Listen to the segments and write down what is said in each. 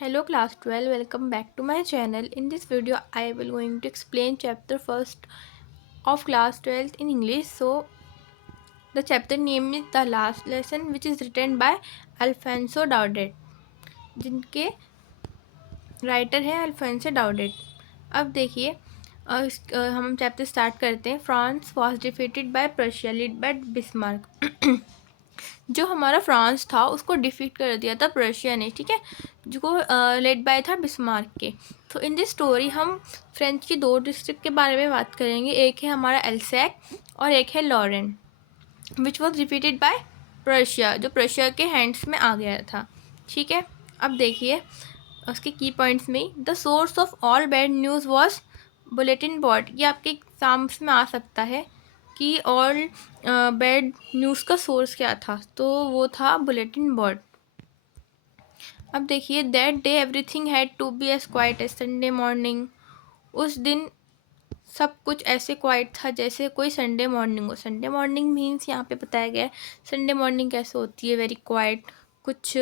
Hello class 12, welcome back to my channel. In this video I will going to explain chapter first of class 12th in English. So the chapter name is The Last Lesson, which is written by Alfonso Daudet, जिनके writer हैं Alfonso डाउडेट। अब देखिए हम chapter start करते हैं। France was defeated by Prussia lead by Bismarck. जो हमारा France था उसको डिफीट कर दिया था प्रशिया ने, ठीक है, जो लेड बाय था बिस्मार्क के। तो इन दिस स्टोरी हम फ्रेंच की दो डिस्ट्रिक्ट के बारे में बात करेंगे। एक है हमारा एल्सैक और एक है Lorraine, which was defeated by Prussia, जो प्रशिया के हैंड्स में आ गया था, ठीक है। अब देखिए उसके की पॉइंट्स में, the source of all bad news was bulletin board. ये आपके एग्जाम्स में आ सकता है कि ऑल बैड न्यूज़ का सोर्स क्या था, तो वो था बुलेटिन बोर्ड। अब देखिए, that day everything had to be as quiet as Sunday morning. उस दिन सब कुछ ऐसे क्वाइट था जैसे कोई संडे मॉर्निंग हो। संडे मॉर्निंग मीन्स यहाँ पे बताया गया है संडे मॉर्निंग कैसे होती है, वेरी क्वाइट, कुछ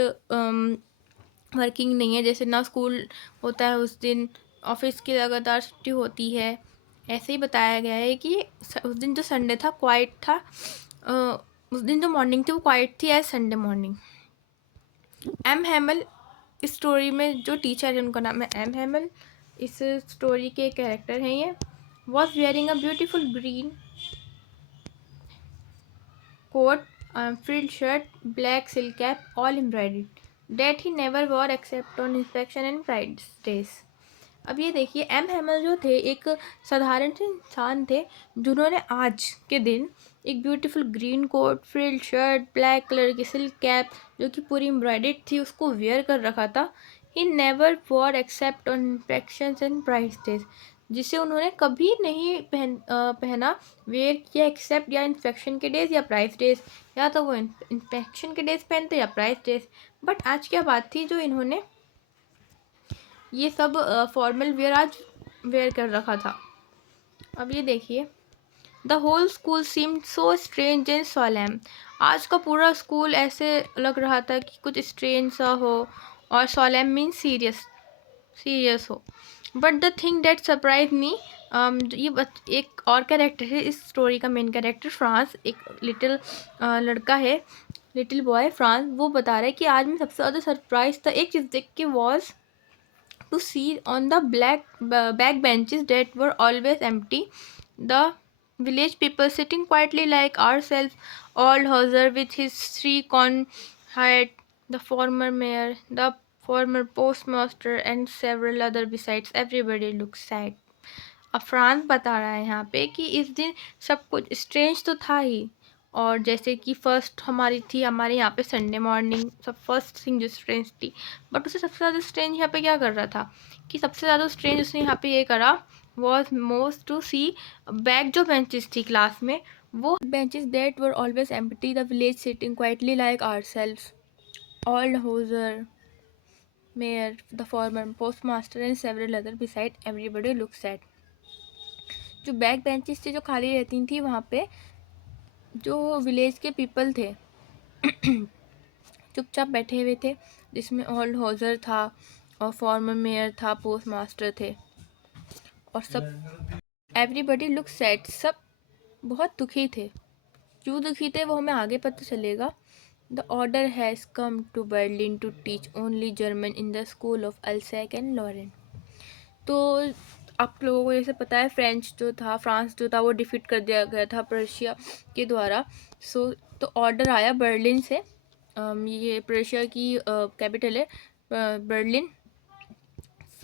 वर्किंग नहीं है, जैसे ना स्कूल होता है उस दिन, ऑफिस की लगातार छुट्टी होती है। ऐसे ही बताया गया है कि उस दिन जो संडे था क्वाइट था, उस दिन जो मॉर्निंग थी वो क्वाइट थी as Sunday morning. M Hamel इस स्टोरी में जो टीचर है उनका नाम है एम हैमल, इस स्टोरी के कैरेक्टर हैं ये। Was wearing a beautiful green coat, frilled shirt, black silk cap, all embroidered, that he never wore except on inspection and Fridays days. अब ये देखिए, एम हैमल जो थे एक साधारण से इंसान थे जिन्होंने आज के दिन एक beautiful green coat, frilled shirt, black colour की सिल्क कैप जो कि पूरी एम्ब्रॉयडेड थी उसको वेयर कर रखा था। He never war except on inspections and prize days, जिसे उन्होंने कभी नहीं पहना, वेयर किया एक्सेप्ट या इंस्पेक्शन के डेज या प्राइस डेज, या तो वो इंस्पेक्शन के डेज पहनते या प्राइस डेज। बट आज क्या बात थी जो इन्होंने ये सब फॉर्मल वेयर आज वेयर कर रखा था। अब ये देखिए, the whole school seemed so strange and solemn. आज का पूरा स्कूल ऐसे लग रहा था कि कुछ स्ट्रेंज सा हो, और सोलेम मीन सीरियस हो। But the thing date surprise me, एक और कैरेक्टर है इस स्टोरी का, मेन कैरेक्टर फ्रांस, एक लिटिल लड़का है, लिटिल बॉय फ्रांस। वो बता रहा है कि आज मैं सबसे ज़्यादा सरप्राइज था एक चीज़ देख के, was to see on the back benches that were always empty, the village people sitting quietly like ourselves, old Hauser with his three corn hat, the former mayor, the former postmaster, and several other besides. Everybody looks sad. अब France बता रहा है यहाँ पे कि इस दिन सब कुछ स्ट्रेंज तो था ही, और जैसे कि फर्स्ट हमारी थी, हमारे यहाँ पे संडे मॉर्निंग सब फर्स्ट थिंग जो स्ट्रेंज थी, बट उसे सबसे ज़्यादा स्ट्रेंज यहाँ पे क्या कर रहा था कि सबसे ज़्यादा स्ट्रेंज उसने यहाँ पे ये करा, was most to see back जो बेंचेस थी क्लास में, वो benches that were always empty, the village sitting quietly like ourselves, old Hauser, mayor, the former postmaster and several other beside, everybody look sad. जो back benches थी जो खाली रहती थी वहाँ पे जो विलेज के पीपल थे चुपचाप बैठे हुए थे, जिसमें ओल्ड होजर था और फॉर्मर मेयर था, पोस्ट मास्टर थे, और सब एवरीबडी लुक सैड, सब बहुत दुखी थे। क्यों दुखी थे वो हमें आगे पता चलेगा। The order has come to Berlin to teach only German in the school of Alsace and Lorraine. तो आप लोगों को जैसे पता है फ्रेंच जो था, फ्रांस जो था वो डिफीट कर दिया गया था प्रशिया के द्वारा। तो ऑर्डर आया बर्लिन से, ये प्रशिया की कैपिटल है बर्लिन,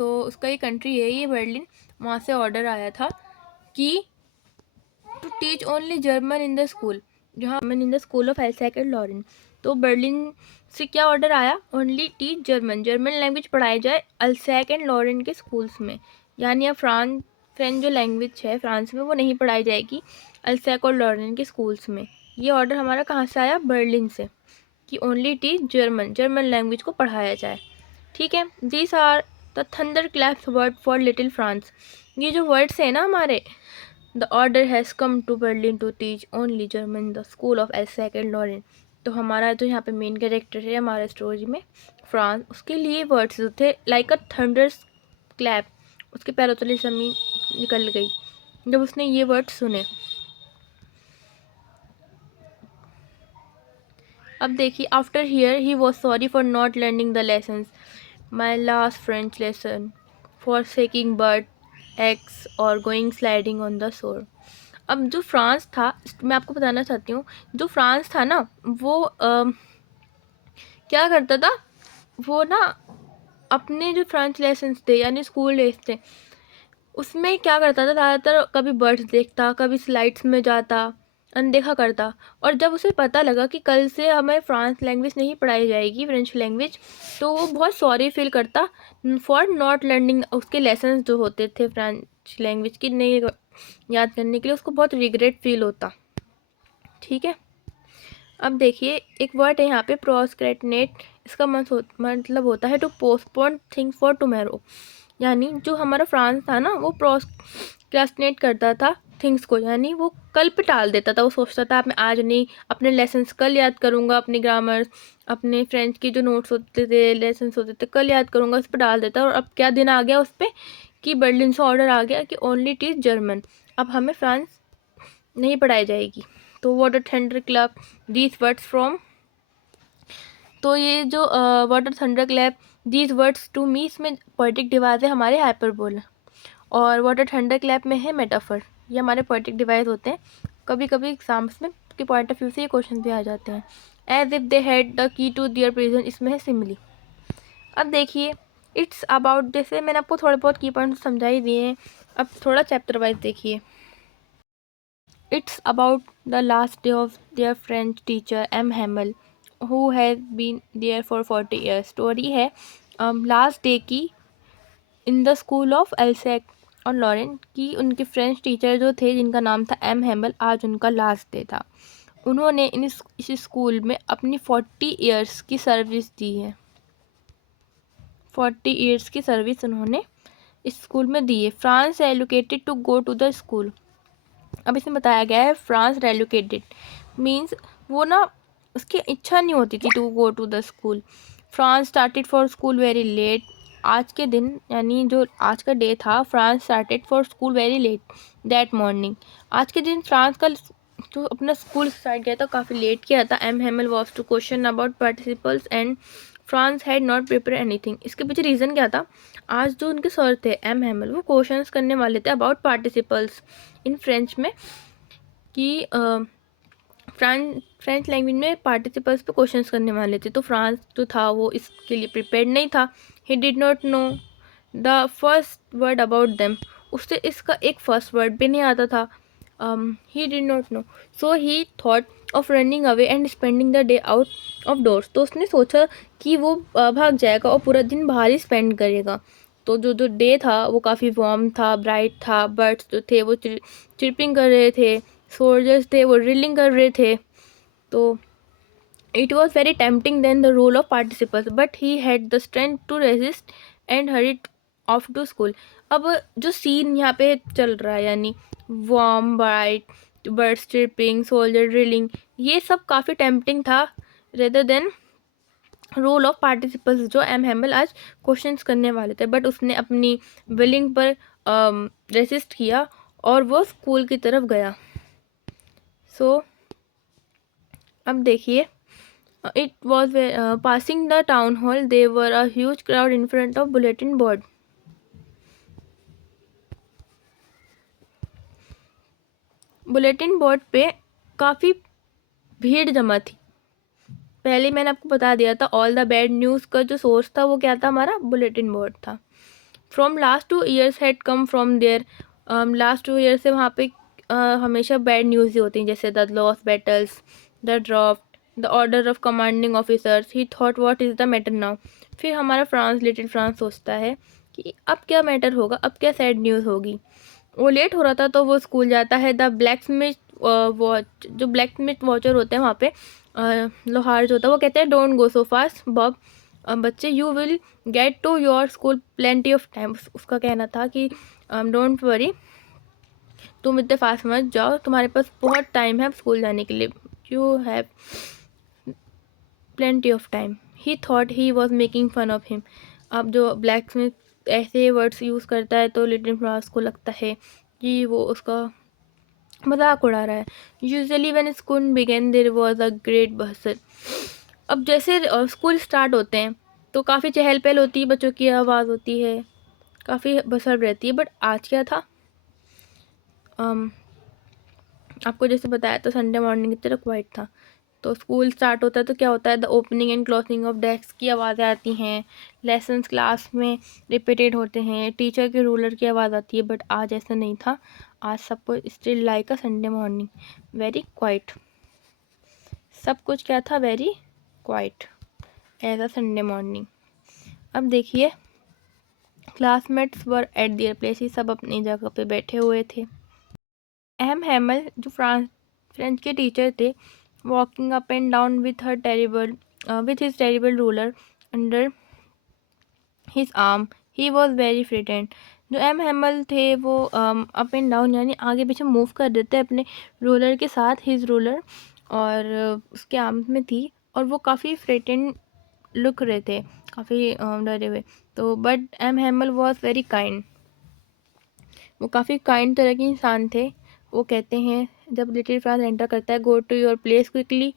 उसका ये कंट्री है ये बर्लिन, वहाँ से ऑर्डर आया था कि to teach only German in the school, जहाँ in the school of Alsace and Lorraine. तो बर्लिन से क्या ऑर्डर आया, ओनली टीच जर्मन लैंग्वेज पढ़ाई जाए अल्सैक एंड लॉरेन के स्कूल्स में, यानी अब फ्रेंच जो लैंग्वेज है फ्रांस में वो नहीं पढ़ाई जाएगी अल्सैक और लॉरेन के स्कूल्स में। ये ऑर्डर हमारा कहाँ से आया, बर्लिन से, कि ओनली टीच जर्मन लैंग्वेज को पढ़ाया जाए, ठीक है। These are the thunder claps word for little France. ये जो वर्ड्स हैं ना हमारे, the order has come to Berlin to teach only German the school of Alsace and Lorraine. तो हमारा जो यहाँ पे मेन कैरेक्टर है हमारे स्टोरी में फ्रांस, उसके लिए वर्ड्स जो थे लाइक अ थंडर क्लैप, उसके पैरों तले ज़मीन निकल गई जब उसने ये वर्ड सुने। अब देखिए, after hear he was sorry for not learning the lessons, my last French lesson, for seeking bird eggs और going sliding on the shore. अब जो फ्रांस था, मैं आपको बताना चाहती हूँ, जो फ्रांस था ना वो क्या करता था, वो ना अपने जो फ्रेंच लेसन्स थे यानी स्कूल डेज थे उसमें क्या करता था, ज़्यादातर कभी बर्ड्स देखता, कभी स्लाइड्स में जाता, अनदेखा करता। और जब उसे पता लगा कि कल से हमें फ्रांस लैंग्वेज नहीं पढ़ाई जाएगी, फ्रेंच लैंग्वेज, तो वो बहुत सॉरी फील करता फॉर नॉट लर्निंग। उसके लेसन्स जो होते थे फ्रेंच लैंग्वेज की नहीं याद करने के लिए उसको बहुत रिग्रेट फील होता। ठीक है, अब देखिए एक वर्ड है यहाँ पे प्रोस्क्रेटिनेट, इसका मतलब होता है to postpone things for tomorrow, यानी जो हमारा फ्रांस था ना वो प्रोस्क्रेस्टिनेट करता था थिंग्स को, यानी वो कल पे टाल देता था। वो सोचता था मैं आज नहीं, अपने लेसन्स कल याद करूँगा, अपनी ग्रामर, अपने फ्रेंच की जो नोट्स होते थे, लेसन्स होते थे, कल याद करूँगा, उस पर डाल देता। और अब क्या दिन आ गया उस पर कि बर्लिन से ऑर्डर आ गया कि ओनली टीच जर्मन, अब हमें फ्रांस नहीं पढ़ाई जाएगी। तो water thunder club these words from, तो ये जो water thunder clap these words to me, इसमें पोएटिक डिवाइस है हमारे हाइपरबोल, और वाटर थंडर क्लैप में है मेटाफर। ये हमारे पोएटिक डिवाइस होते हैं, कभी कभी एग्जाम्स में के पॉइंट ऑफ व्यू से ये क्वेश्चन भी आ जाते हैं। As if they had the key to their prison, इसमें है सिमिली। अब देखिए इट्स अबाउट, जैसे मैंने आपको थोड़े बहुत की पॉइंट समझा ही दिए हैं, अब थोड़ा चैप्टर वाइज देखिए। It's about the last day of their French teacher M. Hamel, who has been there for 40 years. Story है लास्ट डे की इन द स्कूल ऑफ एल्सेक और लॉरेन की। उनके फ्रेंच टीचर जो थे जिनका नाम था एम हेमल, आज उनका लास्ट डे था। उन्होंने इस स्कूल में अपनी 40 ईयर्स की सर्विस दी है। 40 ईयर्स की सर्विस उन्होंने इस स्कूल में दी है। Franz allocated to go to the school, अब इसमें बताया गया है फ्रांस रेलोकेटेड मीन्स वो ना उसकी इच्छा नहीं होती थी to go to the school. Franz started for school very late, आज के दिन यानी जो आज का डे था, Franz started for school very late that morning. आज के दिन फ्रांस का जो अपना स्कूल स्टार्ट किया था काफ़ी लेट किया था। M Hamel was to question about participles and France had not prepare anything. इसके पीछे रीज़न क्या था, आज जो उनके सर थे एम हेमल, वो क्वेश्चंस करने वाले थे अबाउट पार्टिसिपल्स इन फ्रेंच में, कि फ्रेंच लैंग्वेज में पार्टिसिपल्स पे क्वेश्चंस करने वाले थे। तो फ्रांस जो था वो इसके लिए प्रिपेयर्ड नहीं था। ही did not know the first word about them, उससे इसका एक फर्स्ट वर्ड भी नहीं आता था। ही did not know, so he thought of running away and spending the day out of doors. तो उसने सोचा कि वो भाग जाएगा और पूरा दिन बाहर ही स्पेंड करेगा। तो जो जो डे था वो काफ़ी वार्म था, ब्राइट था, बर्ड्स जो थे वो चिरपिंग कर रहे थे, सोल्जर्स थे वो ड्रिलिंग कर रहे थे। तो it was very tempting than the rule of participles, but he had the strength to resist and hurried off to school. अब जो सीन यहाँ पे चल रहा है यानी warm, bright, birds chirping, soldier drilling, ये सब काफ़ी टेम्पटिंग था rather than rule of participles जो एम हेमल आज क्वेश्चंस करने वाले थे। बट उसने अपनी विलिंग पर रेसिस्ट किया और वो स्कूल की तरफ गया। सो अब देखिए it was passing the town hall, they were a huge crowd in front of bulletin board. Bulletin board पे काफ़ी भीड़ जमा थी। पहले मैंने आपको बता दिया था ऑल द बैड न्यूज़ का जो सोर्स था वो क्या था, हमारा बुलेटिन बोर्ड था। From last 2 years had come from there, last 2 year से वहाँ पे हमेशा बैड न्यूज़ ही होती हैं, जैसे the loss battles, the drop, the order of commanding officers. He thought what is the matter now. फिर हमारा फ्रांस, लिटिल फ्रांस सोचता है कि अब क्या मैटर होगा, अब क्या सैड न्यूज़ होगी। वो लेट हो रहा था तो वो स्कूल जाता है। द ब्लैक स्मिथ वॉच, जो ब्लैक स्मिथ वॉचर होते हैं वहाँ पे लोहार जो होता है, वो कहते हैं don't go so fast bub, बच्चे you will get to your school plenty of time. उसका कहना था कि डोंट वरी, तुम इतने फास्ट मत जाओ, तुम्हारे पास बहुत टाइम है स्कूल जाने के लिए, you have plenty of time. He thought he was making fun of him. अब जो ब्लैक स्मिथ ऐसे वर्ड्स यूज़ करता है तो लिटिल फ्रांस को लगता है कि वो उसका मजाक उड़ा रहा है। Usually when school began there was a great बहस। अब जैसे स्कूल स्टार्ट होते हैं तो काफ़ी चहल पहल होती है, बच्चों की आवाज़ होती है, काफ़ी बसर रहती है। बट आज क्या था, आपको जैसे बताया तो संडे मॉर्निंग की तरह क्वाइट था। तो स्कूल स्टार्ट होता है तो क्या होता है, the opening and closing of desk की आवाज़ें आती हैं, लेसन्स क्लास में रिपीटेड होते हैं, टीचर के रूलर की आवाज़ आती है। बट आज ऐसा नहीं था। आज सब कुछ still like a Sunday morning, very quiet. सब कुछ क्या था, very quiet as a Sunday morning. अब देखिए, classmates were at their place, सब अपनी जगह पे बैठे हुए थे। एम हैमल जो फ्रेंच के टीचर थे, walking up and down with his terrible ruler under his arm, he was very frightened. जो एम हैमल थे वो अप एंड डाउन यानी आगे पीछे मूव कर देते अपने रूलर के साथ, हिज रूलर, और उसके आर्म में थी, और वो काफ़ी फ्रिटेंड लुक रहे थे, काफ़ी डरे हुए। तो but M Hamel was very kind, वो काफ़ी काइंड तरह के इंसान थे। वो कहते हैं जब लिटिल फ्रांस एंटर करता है, go to your place quickly,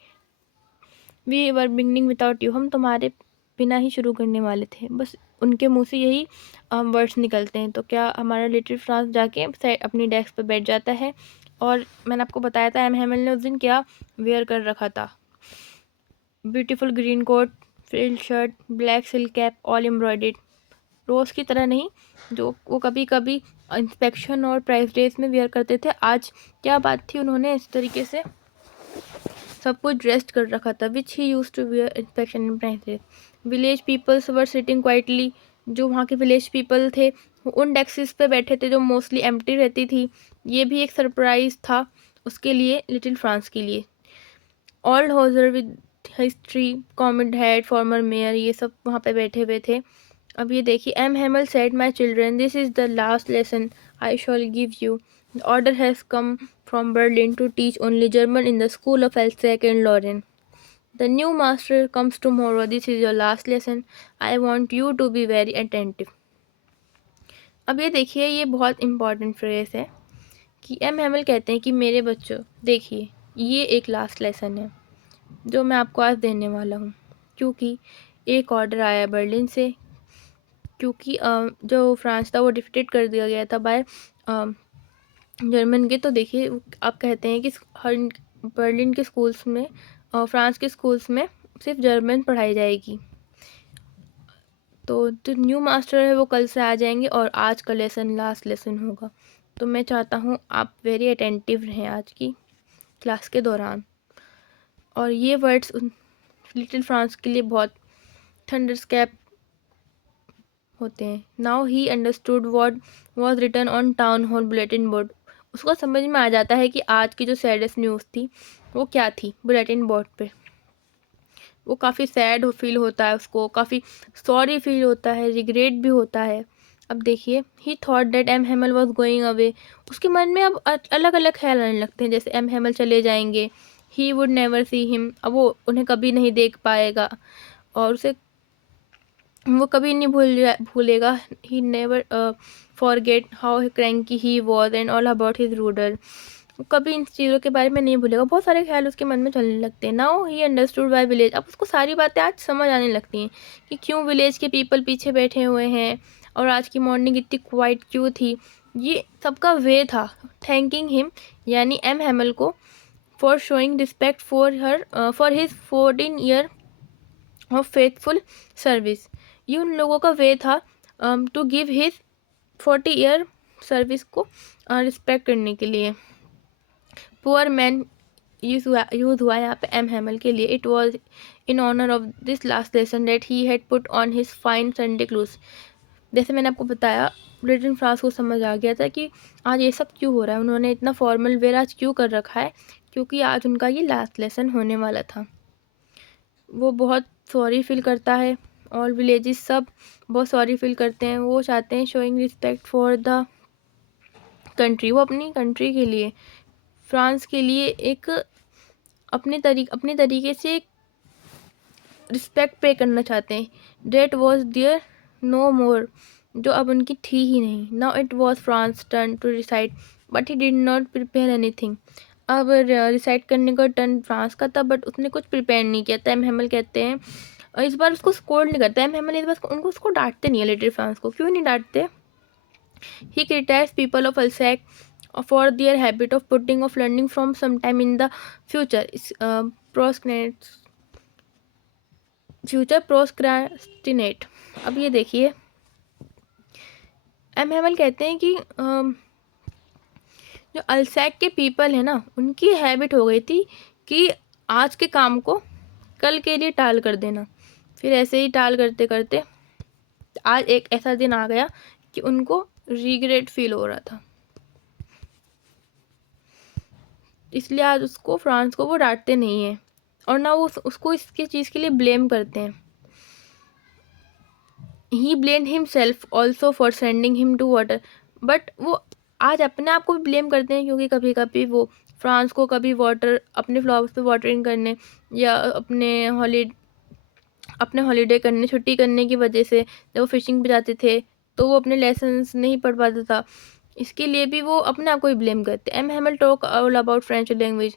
we were beginning without you, हम तुम्हारे बिना ही शुरू करने वाले थे। बस उनके मुंह से यही वर्ड्स निकलते हैं। तो क्या हमारा लिटिल फ्रांस जाके अपनी डेस्क पे बैठ जाता है, और मैंने आपको बताया था एम हैमल ने उस दिन क्या वेयर कर रखा था, beautiful green coat, frill shirt, black silk cap, all embroidered. रोज़ की तरह नहीं, जो वो कभी कभी इंस्पेक्शन और प्राइस डेज में वेयर करते थे। आज क्या बात थी, उन्होंने इस तरीके से सब कुछ ड्रेस्ड कर रखा था, which he use to wear inspection and prize days. Village peoples were sitting quietly, जो वहाँ के विलेज पीपल थे वो उन डेस्क्स पे बैठे थे जो मोस्टली एम्प्टी रहती थी। ये भी एक सरप्राइज था उसके लिए, लिटिल फ्रांस के लिए। Old Hauser with history, combed head, former mayor, ये सब वहाँ पे बैठे हुए थे। अब ये देखिए, M Hamel said, my children, this is the last lesson I shall give you. The order has come from Berlin to teach only German in the school of Alsace and Lorraine. The new master comes tomorrow, this is your last lesson, I want you to be very attentive. अब ये देखिए, ये बहुत important phrase है कि M Hemal कहते हैं कि मेरे बच्चों देखिए, ये एक लास्ट लेसन है जो मैं आपको आज देने वाला हूँ, क्योंकि एक ऑर्डर आया बर्लिन से, क्योंकि जो फ्रांस था वो डिफिटेड कर दिया गया था बाय जर्मन के। तो देखिए, आप कहते हैं कि हर बर्लिन के स्कूल्स में, फ्रांस के स्कूल्स में सिर्फ जर्मन पढ़ाई जाएगी। तो जो न्यू मास्टर है वो कल से आ जाएंगे और आज का लेसन लास्ट लेसन होगा। तो मैं चाहता हूँ आप वेरी अटेंटिव रहें आज की क्लास के दौरान। और ये वर्ड्स लिटिल फ्रांस के लिए बहुत थंडरस्कैप होते हैं। Now he understood what was written on town hall bulletin board, उसको समझ में आ जाता है कि आज की जो सैडेस्ट न्यूज़ थी वो क्या थी बुलेटिन बोर्ड पे। वो काफ़ी सैड फील होता है, उसको काफ़ी सॉरी फील होता है, रिग्रेट भी होता है। अब देखिए, he thought that M Hamel was going away, उसके मन में अब अलग अलग ख्याल आने लगते हैं, जैसे एम हेमल चले जाएंगे, he would never see him, अब वो उन्हें कभी नहीं देख पाएगा, और उसे वो कभी नहीं भूलेगा, he never forget how cranky he was and all about his रूडर, वो कभी इन चीज़ों के बारे में नहीं भूलेगा। बहुत सारे ख्याल उसके मन में चलने लगते हैं। Now he understood by village, अब उसको सारी बातें आज समझ आने लगती हैं कि क्यों विलेज के पीपल पीछे बैठे हुए हैं, और आज की मॉर्निंग इतनी क्वाइट क्यों थी। ये सबका वे था थैंकिंग हिम, यानी एम हैमल को, for showing respect for his 14 year of faithful service. ये उन लोगों का वे था to give his 40 year service को रिस्पेक्ट करने के लिए। पुअर मैन यूज हुआ यहाँ पे एम हैमल के लिए। It was in honour of this last lesson that he had put on his fine Sunday clothes. जैसे मैंने आपको बताया, ब्रिटेन फ्रांस को समझ आ गया था कि आज ये सब क्यों हो रहा है, उन्होंने इतना फॉर्मल वेयर आज क्यों कर रखा है, क्योंकि आज उनका ये लास्ट लेसन होने वाला था। वो बहुत सॉरी फील करता है, ऑल विलेजेस सब बहुत सॉरी फील करते हैं। वो चाहते हैं showing respect for the country, वो अपनी कंट्री के लिए, फ्रांस के लिए एक अपने तरीके से एक रिस्पेक्ट पे करना चाहते हैं। That was there no more, जो अब उनकी थी ही नहीं। Now it was Franz turn to recite but he did not prepare anything. अब रिसाइड करने का टर्न फ्रांस का था, बट उसने कुछ प्रिपेयर नहीं किया। तैम हैमल कहते हैं, और इस बार उसको स्कोर नहीं करता तैम हैमल, इस बार उनको उसको डांटते नहीं है लिटिल फ्रांस को। क्यों नहीं डांटते? He criticise people of Alsace for their habit of putting off learning from sometime in the future. Procrastinate. अब ये देखिए, एम हैमल कहते हैं कि जो अल्सैक के पीपल है ना, उनकी हैबिट हो गई थी कि आज के काम को कल के लिए टाल कर देना। फिर ऐसे ही टाल करते करते आज एक ऐसा दिन आ गया कि उनको रिग्रेट फील हो रहा था, इसलिए आज उसको फ्रांस को वो डांटते नहीं है और ना वो उसको इसके चीज़ के लिए ब्लेम करते हैं। He blame himself also for sending him to water, but वो आज अपने आप को भी ब्लेम करते हैं, क्योंकि कभी कभी वो फ्रांस को कभी वाटर अपने फ्लावर्स पे वाटरिंग करने या अपने हॉलीडे करने, छुट्टी करने की वजह से जब वो फिशिंग पे जाते थे तो वो अपने लेसन्स नहीं पढ़ पाता था, इसके लिए भी वो अपने आप को ही ब्लेम करते। M Hamel talk all about French language.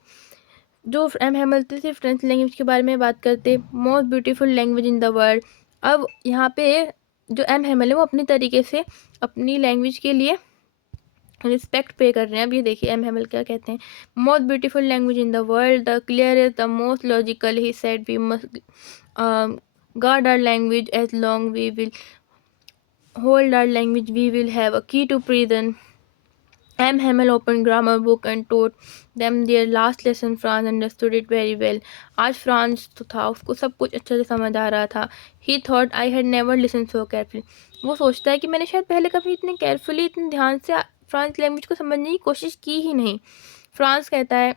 जो एम हैमल थे सिर्फ फ्रेंच लैंग्वेज के बारे में बात करते, most beautiful language in the world. अब यहाँ पे जो एम हैमल है वो अपनी तरीके से अपनी लैंग्वेज के लिए रिस्पेक्ट पे कर रहे हैं। अब ये देखिए एम हैमल क्या कहते हैं, most beautiful language in the world, the clearest, the most logical, he said we must guard our language as long we will hold our language, we will have a key to prison. M. Hamel opened grammar book and taught them their last lesson. France understood it very well. आज France तो था, उसको सब कुछ अच्छे से समझ आ रहा था। He thought I had never listened so carefully. वो सोचता है कि मैंने शायद पहले कभी इतने केयरफुली, इतने ध्यान से फ्रांस लैंग्वेज को समझने की कोशिश की ही नहीं। फ्रांस कहता है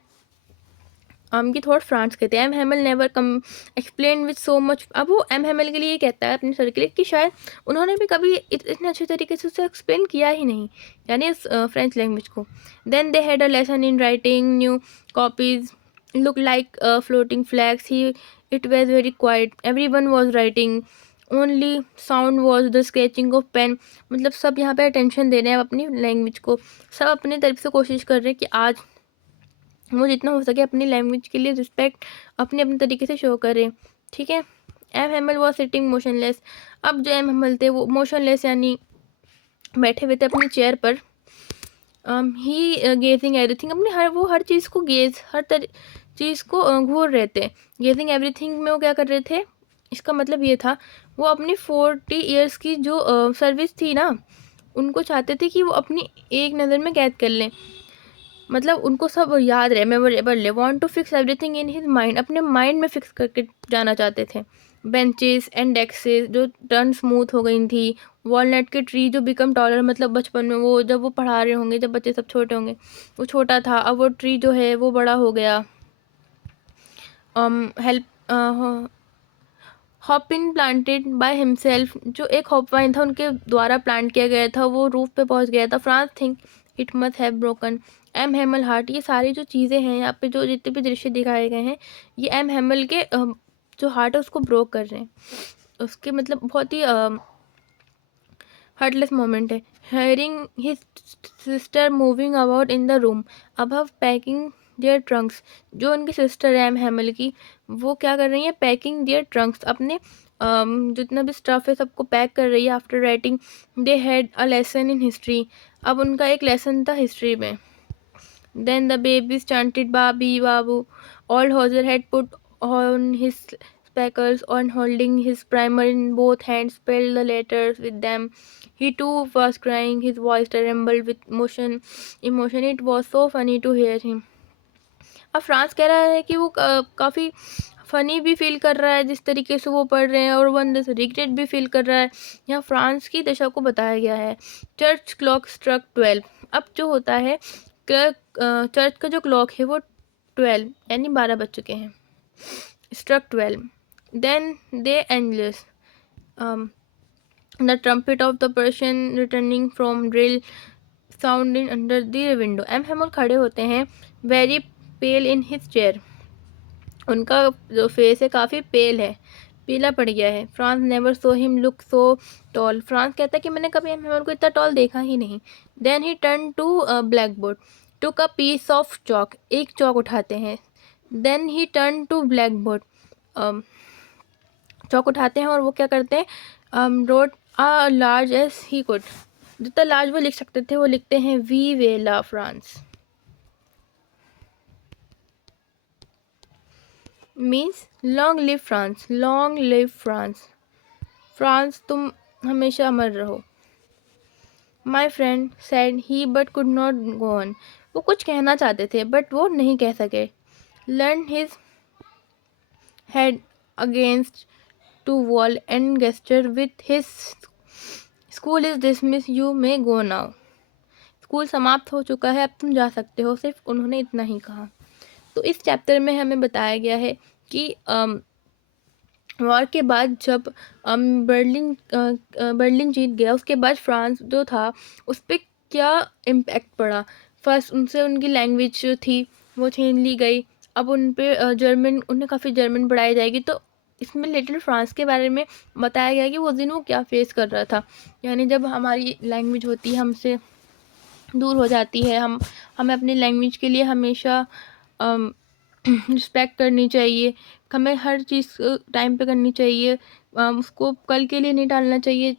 की थॉट फ्रांस कहते हैं M Hamel never come explain with so much. अब वो एम हैमल के लिए कहता है अपने सर के लिए कि शायद उन्होंने भी कभी इतने अच्छे तरीके से उसे एक्सप्लेन किया ही नहीं, यानी इस फ्रेंच लैंग्वेज को। Then they had a lesson in writing, new copies look like floating flags, he it was very quiet, everyone was writing, only sound was the sketching of pen. मतलब सब यहाँ pay attention दे रहे हैं अपनी language को, सब अपनी तरफ से कोशिश कर रहे हैं कि आज वो जितना हो सके अपनी लैंग्वेज के लिए रिस्पेक्ट अपने अपने तरीके से शो करें, ठीक है। M Hamel was sitting motionless. अब जो एम हैमल थे वो मोशनलेस यानी बैठे हुए थे अपनी चेयर पर। ही गेजिंग एवरीथिंग, अपनी हर चीज़ को हर चीज़ को घूर रहे थे। गेजिंग एवरीथिंग में वो क्या कर रहे थे, इसका मतलब ये था वो अपनी 40 ईयर्स की जो सर्विस थी ना, उनको चाहते थे कि वो अपनी एक नज़र में कैद कर लें, मतलब उनको सब याद रहे, memorable. Want to fix everything in his mind, अपने माइंड में फिक्स करके जाना चाहते थे। बेंचेस एंड डेस्केस जो टर्न स्मूथ हो गई थी, वॉलनट के ट्री जो बिकम टॉलर, मतलब बचपन में वो जब वो पढ़ा रहे होंगे, जब बच्चे सब छोटे होंगे, वो छोटा था, अब वो ट्री जो है वो बड़ा हो गया। Help hopping planted by himself, जो एक हॉपवाइन था उनके द्वारा प्लांट किया गया था, वो रूफ पे पहुंच गया था। Franz think it must have broken M Hamel heart. ये सारी जो चीज़ें हैं यहाँ पे, जो जितने भी दृश्य दिखाए गए हैं, ये एम हैमल के जो हार्ट है उसको ब्रोक कर रहे हैं। उसके मतलब बहुत ही हार्टलेस मोमेंट है। Hearing his sister moving about in the room above packing their trunks, जो उनकी सिस्टर है एम हैमल की, वो क्या कर रही है, पैकिंग देयर ट्रंक्स, अपने जितना भी स्टफ है सबको पैक कर रही है। After writing they had a lesson in history, अब उनका एक लेसन था हिस्ट्री में। देन द बेबी स्टंटेड बाबी बाबू, old Hoser had put on his spectacles and holding his primer in both hands spelled the letters with them. He too was crying, his voice trembled with emotion. It was so funny to hear him. अब France कह रहा है कि वो काफ़ी funny भी feel कर रहा है जिस तरीके से वो पढ़ रहे हैं, और वो अंदर से रिग्रेट भी फील कर रहा है। यहाँ फ्रांस की दशा को बताया गया है। Church clock struck 12। अब जो होता है चर्च का जो क्लॉक है वो 12 यानी 12 बज चुके हैं, struck 12। Then they angels the trumpet of the Persian returning from drill sounding under the window. M Hamel खड़े होते हैं, very pale in his chair, उनका जो फेस है काफ़ी पेल है, पीला पड़ गया है। France never saw him look so tall. France कहता है कि मैंने कभी एम हैमर को इतना टॉल देखा ही नहीं। Then he turn to black board, took a piece of chalk, एक चौक उठाते हैं। Then he turn to black board, chalk उठाते हैं और वो क्या करते हैं, wrote a large as he could, जितना लार्ज वो लिख सकते थे वो लिखते हैं vive la France. Means long live France, long live France, France तुम हमेशा अमर रहो। My friend said he but could not go on, वो कुछ कहना चाहते थे बट वो नहीं कह सके। Learn his head against to wall and gesture with his, school is dismiss you may go now, school समाप्त हो चुका है अब तुम जा सकते हो, सिर्फ उन्होंने इतना ही कहा। तो इस चैप्टर में हमें बताया गया है कि वॉर के बाद जब बर्लिन जीत गया, उसके बाद फ्रांस जो था उस पर क्या इम्पैक्ट पड़ा। फर्स्ट उनसे उनकी लैंग्वेज जो थी वो छीन ली गई। अब उन पे जर्मन, उन्हें काफ़ी जर्मन पढ़ाई जाएगी। तो इसमें लिटिल फ्रांस के बारे में बताया गया कि वो दिन वो क्या फेस कर रहा था। यानी जब हमारी लैंग्वेज होती है हमसे दूर हो जाती है, हमें अपनी लैंग्वेज के लिए हमेशा रिस्पेक्ट करनी चाहिए। हमें हर चीज़ टाइम पे करनी चाहिए, उसको कल के लिए नहीं टालना चाहिए।